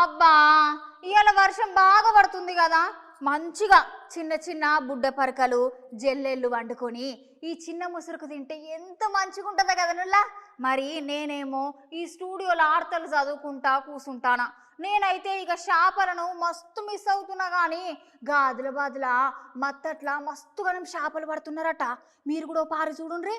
అబ్బా ఇవాళ వర్షం బాగా పడుతుంది కదా, మంచిగా చిన్న చిన్న బుడ్డ పరకలు జల్లెళ్ళు వండుకొని ఈ చిన్న ముసురుకు తింటే ఎంత మంచిగా ఉంటుందో కదా నుల్లా. మరి నేనేమో ఈ స్టూడియోలో ఆడతలు చదువుకుంటా కూసుంటానా. నేనైతే ఇక చేపలను మస్తు మిస్ అవుతున్నా. కానీ ఆదిలాబాద్లా మత్తట్లా మస్తుగా చేపలు పడుతున్నారట. మీరు కూడా ఓ పారి చూడుండ్రి.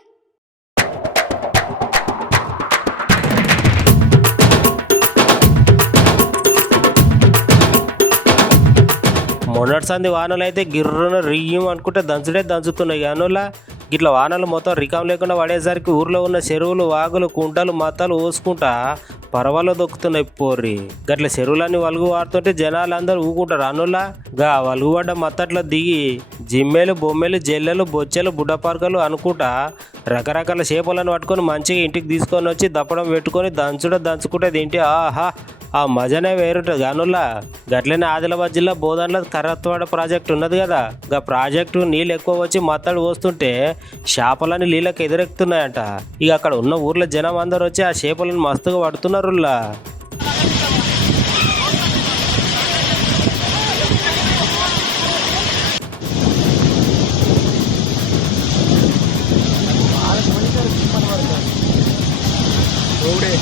మొన్నటి సంది వానలు అయితే గిర్రున రియ్యం అనుకుంటే దంచుడే దంచుతున్నాయి. అనులా గిట్ల వానలు మొత్తం రికం లేకుండా పడేసరికి ఊర్లో ఉన్న చెరువులు వాగులు కుంటలు మత్తాలు ఓసుకుంటా పరవలో దొక్కుతున్నాయి పోర్రి. గట్ల చెరువులన్నీ వలుగు వాడుతుంటే జనాలు అందరూ ఊకుంటారు. అనులా గా వలుగుబడ్డ మత్తట్లో దిగి జిమ్మెలు బొమ్మెలు జల్లెలు బొచ్చెలు బుడ్డపార్కలు అనుకుంటా రకరకాల చేపలను పట్టుకొని మంచిగా ఇంటికి తీసుకొని వచ్చి దప్పడం పెట్టుకొని దంచుకుంటే తింటే ఆహా ఆ మజనే వేరుంటుంది. అనులా గట్లనే ఆదిలాబాద్ జిల్లా బోధన్లో కర్రత్వాడ ప్రాజెక్టు ఉన్నది కదా, గా ప్రాజెక్టు నీళ్ళు ఎక్కువ వచ్చి మత్తడు పోస్తుంటే చేపలని నీళ్ళకి ఎదురెక్కుతున్నాయంట. ఇక అక్కడ ఉన్న ఊర్లో జనం అందరూ వచ్చి ఆ చేపలను మస్తుగా పడుతున్నారులా. ఓడే